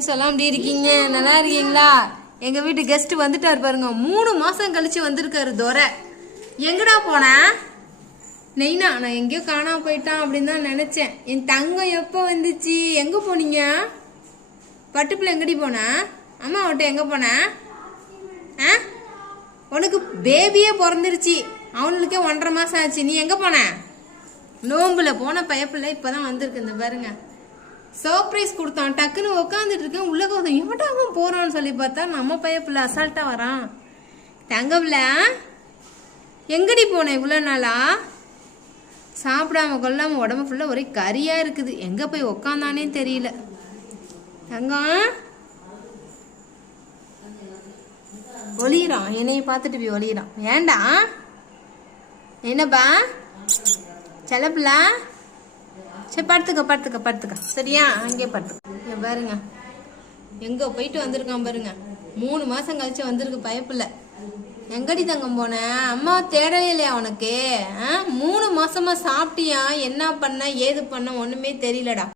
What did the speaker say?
Friends எல்லாம் எப்படி இருக்கீங்க? நல்லா இருக்கீங்களா? எங்க வீட்டு கெஸ்ட் வந்துட்டாரு பாருங்க. 3 மாசம் கழிச்சு வந்திருக்காரு துரை. எங்கடா போன? நெய்னா நான் எங்கேயோ காணாம போயிட்டான் அப்படின்னு தான் நினைச்சேன். என் தங்கம் எப்போ வந்துச்சு? எங்க போனீங்க? பட்டுப்புல எங்கடி போன? அம்மா அவட்ட எங்க போன? உனக்கு பேபியே பிறந்துருச்சு. அவனுக்கே 1.5 மாசம் ஆச்சு. நீ எங்க போன? நோம்புல போன பயப்பில்ல இப்பதான் வந்திருக்கு. இந்த பாருங்க, சர்ப்ரைஸ் கொடுத்தான். டக்குன்னு உட்காந்துட்டு இருக்கேன். உள்ள போதும் இவட்டாம போறான்னு சொல்லி பார்த்தா நம்ம பயப்பில்ல அசால்ட்டா வரான். தங்கப்பில்ல எங்கடி போன இவ்வளவு நாளா? சாப்பிடாம கொள்ளாம உடம்பு ஃபுல்லா ஒரே கரியா இருக்குது. எங்க போய் உக்காந்தானே தெரியல. தங்கம் ஒளியிறான். என்னைய பார்த்துட்டு போய் ஒளியிறான். ஏண்டா என்னப்பா செல்லப்பில்ல? சரி படுத்துக்க சரியா? அங்கே படுத்துக்க. பாருங்க எங்க போயிட்டு வந்திருக்கான் பாருங்க. 3 மாசம் கழிச்சு வந்திருக்கு பயப்பில்ல. எங்கடி தங்கம் போன? அம்மா தேடவே இல்லையா உனக்கு? 3 மாசமா சாப்பிட்டியா? என்ன பண்ண ஏது பண்ண ஒண்ணுமே தெரியலடா.